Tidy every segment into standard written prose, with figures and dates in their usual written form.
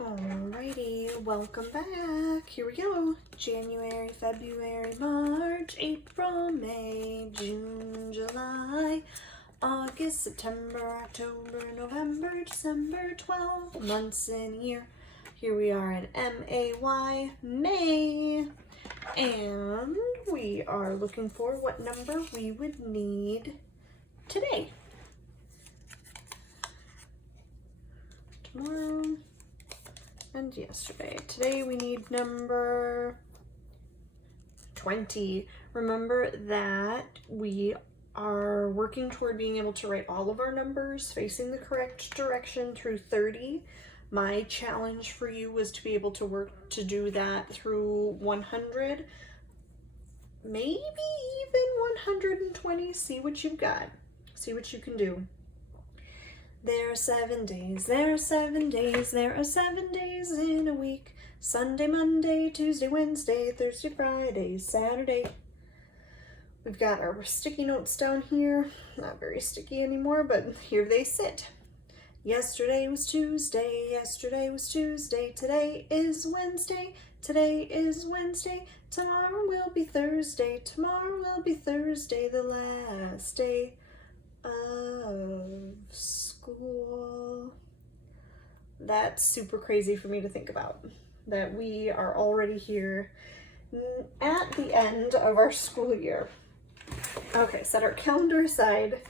Alrighty, welcome back. Here we go. January, February, March, April, May, June, July, August, September, October, November, December, 12 months in a year. Here we are in M-A-Y, May. And we are looking for what number we would need today. Tomorrow. And yesterday. Today we need number 20. Remember that we are working toward being able to write all of our numbers facing the correct direction through 30. My challenge for you was to be able to work to do that through 100, maybe even 120. See what you've got. See what you can do. There are 7 days, there are 7 days, there are 7 days in a week. Sunday, Monday, Tuesday, Wednesday, Thursday, Friday, Saturday. We've got our sticky notes down here. Not very sticky anymore, but here they sit. Yesterday was Tuesday, yesterday was Tuesday, today is Wednesday, today is Wednesday, tomorrow will be Thursday, tomorrow will be Thursday, the last day of school. That's super crazy for me to think about, that we are already here at the end of our school year. Okay, set our calendar aside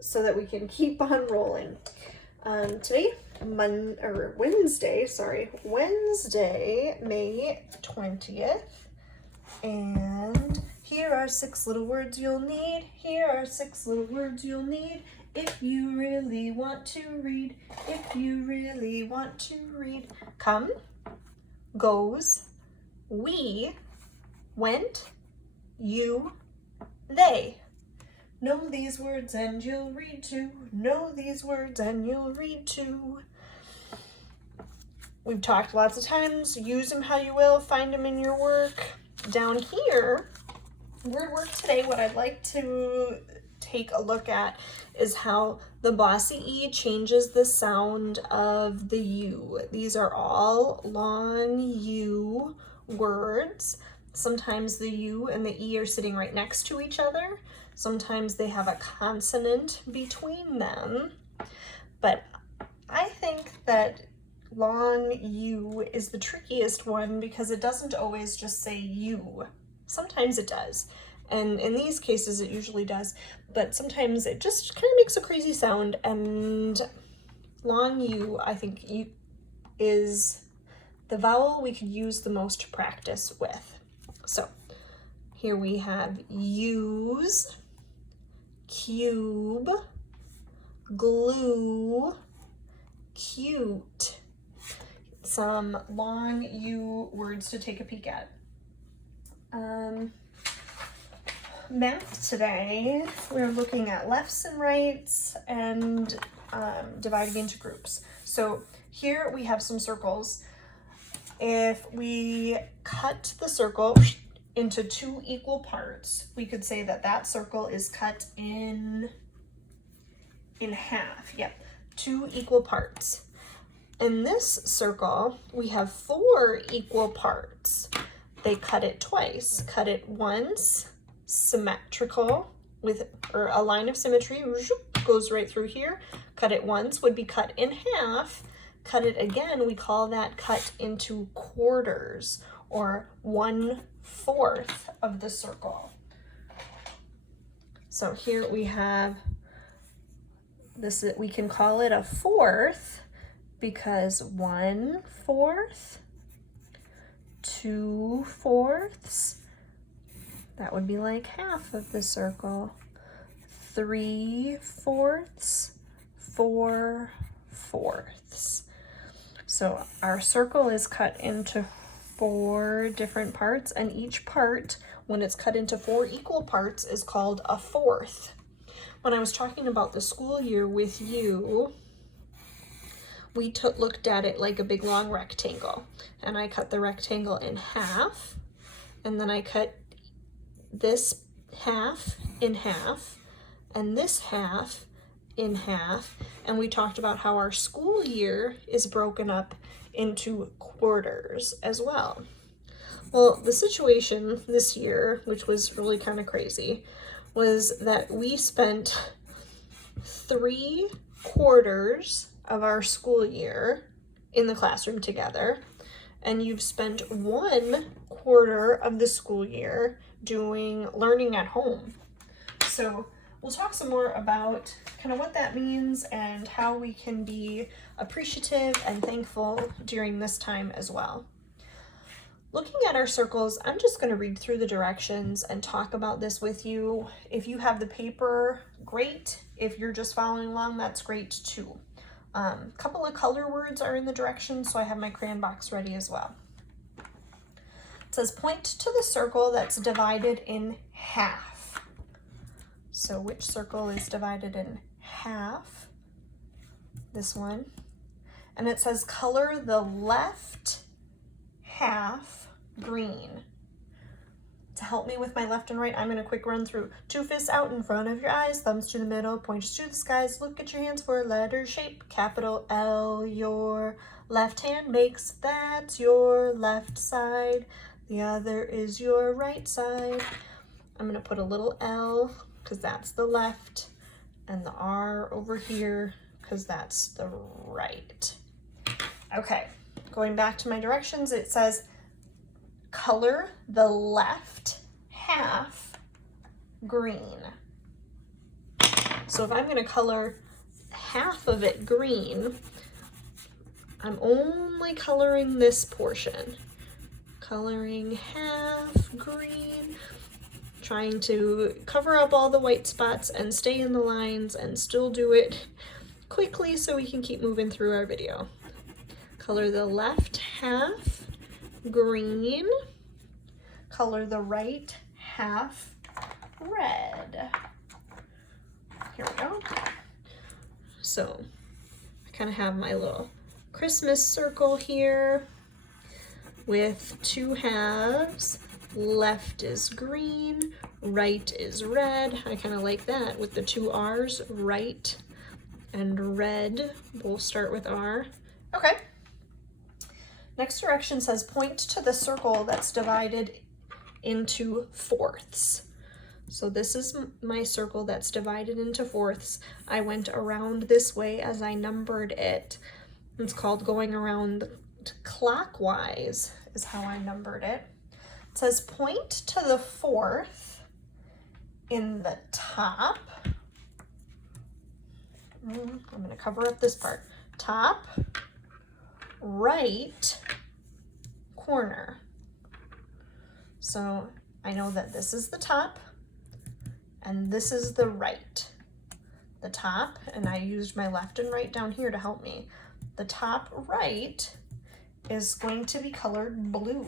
so that we can keep on rolling. Today, Wednesday, May 20th, and here are 6 little words you'll need. Here are 6 little words you'll need if you really want to read. If you really want to read. Come, goes, we, went, you, they. Know these words and you'll read too. Know these words and you'll read too. We've talked lots of times. Use them how you will. Find them in your work. Down here, word work today, what I'd like to take a look at is how the bossy E changes the sound of the U. These are all long U words. Sometimes the U and the E are sitting right next to each other. Sometimes they have a consonant between them. But I think that long U is the trickiest one because it doesn't always just say U. Sometimes it does. And in these cases, it usually does. But sometimes it just kind of makes a crazy sound. And long U, I think, is the vowel we could use the most to practice with. So here we have use, cube, glue, cute. Some long U words to take a peek at. Math today, we're looking at lefts and rights and dividing into groups. So here we have some circles. If we cut the circle into 2 equal parts, we could say that that circle is cut in half. Yep, 2 equal parts. In this circle, we have 4 equal parts. They cut it twice. Cut it once, symmetrical, with a line of symmetry, goes right through here. Cut it once would be cut in half. Cut it again, we call that cut into quarters, or 1/4 of the circle. So here we have this, we can call it a fourth because 1/4, 2/4, that would be like half of the circle. 3/4, 4/4. So our circle is cut into 4 different parts, and each part, when it's cut into 4 equal parts, is called a fourth. When I was talking about the school year with you, we looked at it like a big long rectangle, and I cut the rectangle in half, and then I cut this half in half, and this half in half, and we talked about how our school year is broken up into quarters as well. Well, the situation this year, which was really kind of crazy, was that we spent 3 quarters of our school year in the classroom together, and you've spent 1 quarter of the school year doing learning at home. So we'll talk some more about kind of what that means and how we can be appreciative and thankful during this time as well. Looking at our circles, I'm just going to read through the directions and talk about this with you. If you have the paper, great. If you're just following along, that's great too. A couple of color words are in the directions, so I have my crayon box ready as well. It says point to the circle that's divided in half. So which circle is divided in half? This one. And it says color the left half green. To help me with my left and right, I'm going to quick run through. 2 fists out in front of your eyes, thumbs to the middle, pointers to the skies. Look at your hands for a letter shape. Capital L, your left hand makes, that's your left side. The other is your right side. I'm going to put a little L because that's the left, and the R over here because that's the right. Okay, going back to my directions, it says color the left half green. So if I'm going to color half of it green, I'm only coloring this portion. Coloring half green, trying to cover up all the white spots and stay in the lines and still do it quickly so we can keep moving through our video. Color the left half green, color the right half red. Here we go. So I kind of have my little Christmas circle here with 2 halves. Left is green, right is red. I kind of like that with the 2 R's, right and red. We'll start with R. Okay. Next direction says point to the circle that's divided into fourths. So this is my circle that's divided into fourths. I went around this way as I numbered it. It's called going around clockwise is how I numbered it. It says point to the 4th in the top. I'm going to cover up this part. Top right corner. So I know that this is the top and this is the right. The top, and I used my left and right down here to help me. The top right is going to be colored blue.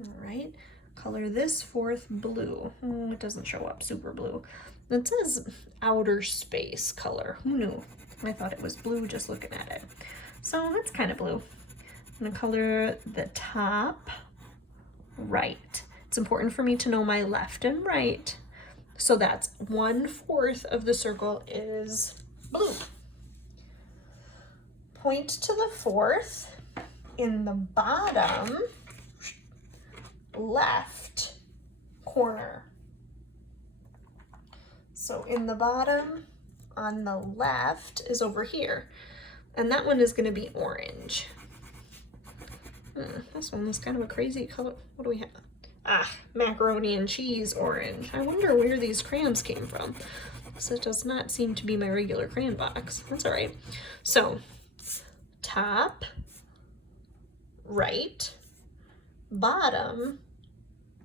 All right, color this 4th blue. Oh, it doesn't show up super blue. It says outer space color. Who knew? I thought it was blue just looking at it. So that's kind of blue. I'm gonna color the top right. It's important for me to know my left and right. So that's 1/4 of the circle is blue. Point to the 4th in the bottom left corner. So in the bottom on the left is over here, and that one is going to be orange. This one is kind of a crazy color. What do we have? Macaroni and cheese orange. I wonder where these crayons came from. So it does not seem to be my regular crayon box. That's all right. So top right, bottom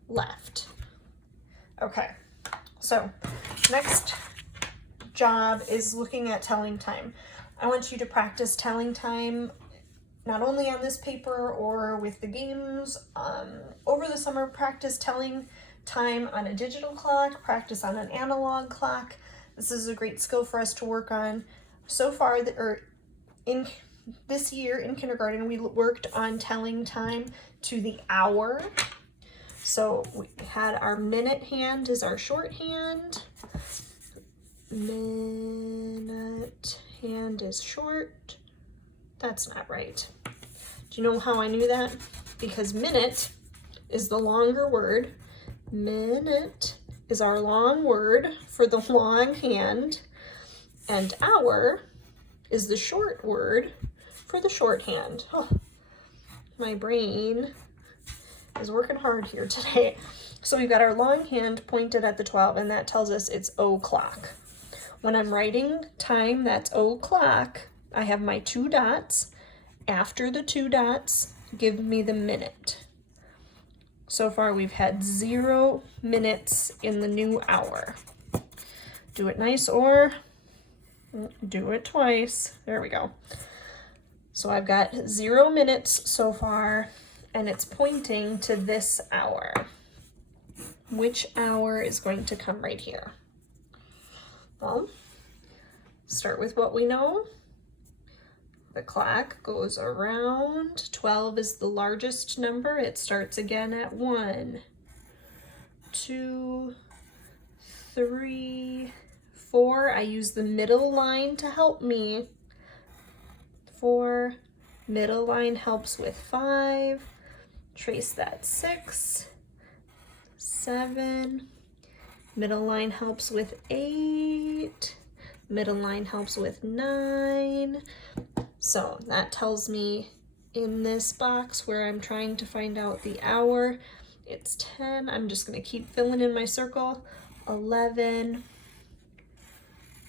left. Okay, so next job is looking at telling time. I want you to practice telling time not only on this paper or with the games. Over the summer, practice telling time on a digital clock, practice on an analog clock. This is a great skill for us to work on. So far, in this year in kindergarten, we worked on telling time to the hour. So we had our minute hand is our shorthand. minute hand is short. That's not right. Do you know how I knew that? Because minute is the longer word. Minute is our long word for the long hand, and hour is the short word for the short hand. Oh, my brain is working hard here today. So we've got our long hand pointed at the 12, and that tells us it's o'clock. When I'm writing time, that's o'clock. I have my 2 dots. After the 2 dots, give me the minute. So far, we've had 0 minutes in the new hour. Do it nice or do it twice. There we go. So I've got 0 minutes so far, and it's pointing to this hour. Which hour is going to come right here? Well, start with what we know. The clock goes around. 12 is the largest number. It starts again at 1, 2, 3, 4. I use the middle line to help me. 4. Middle line helps with 5. Trace that 6, 7. Middle line helps with 8. Middle line helps with 9. So that tells me in this box where I'm trying to find out the hour, it's 10. I'm just going to keep filling in my circle. 11,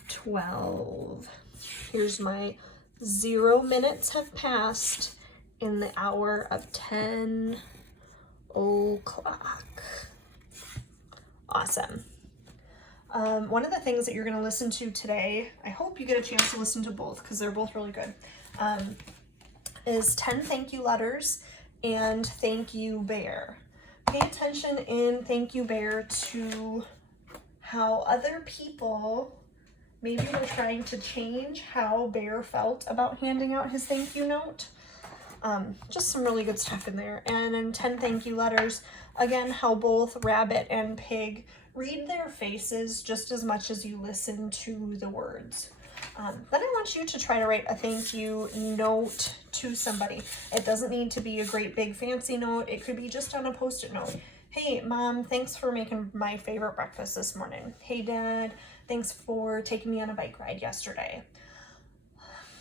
12. Here's my 0 minutes have passed in the hour of 10 o'clock. Awesome. One of the things that you're going to listen to today, I hope you get a chance to listen to both because they're both really good, is 10 thank you letters and Thank You Bear. Pay attention in Thank You Bear to how other people maybe were trying to change how Bear felt about handing out his thank you note. Just some really good stuff in there. And in 10 thank you letters, again, how both Rabbit and Pig read their faces just as much as you listen to the words. Then I want you to try to write a thank you note to somebody. It doesn't need to be a great big fancy note. It could be just on a Post-it note. Hey, Mom, thanks for making my favorite breakfast this morning. Hey, Dad, thanks for taking me on a bike ride yesterday.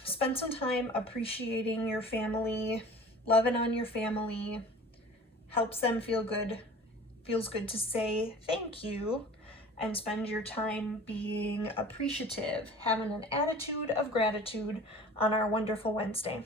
Spend some time appreciating your family, loving on your family, helps them feel good, feels good to say thank you, and spend your time being appreciative, having an attitude of gratitude on our wonderful Wednesday.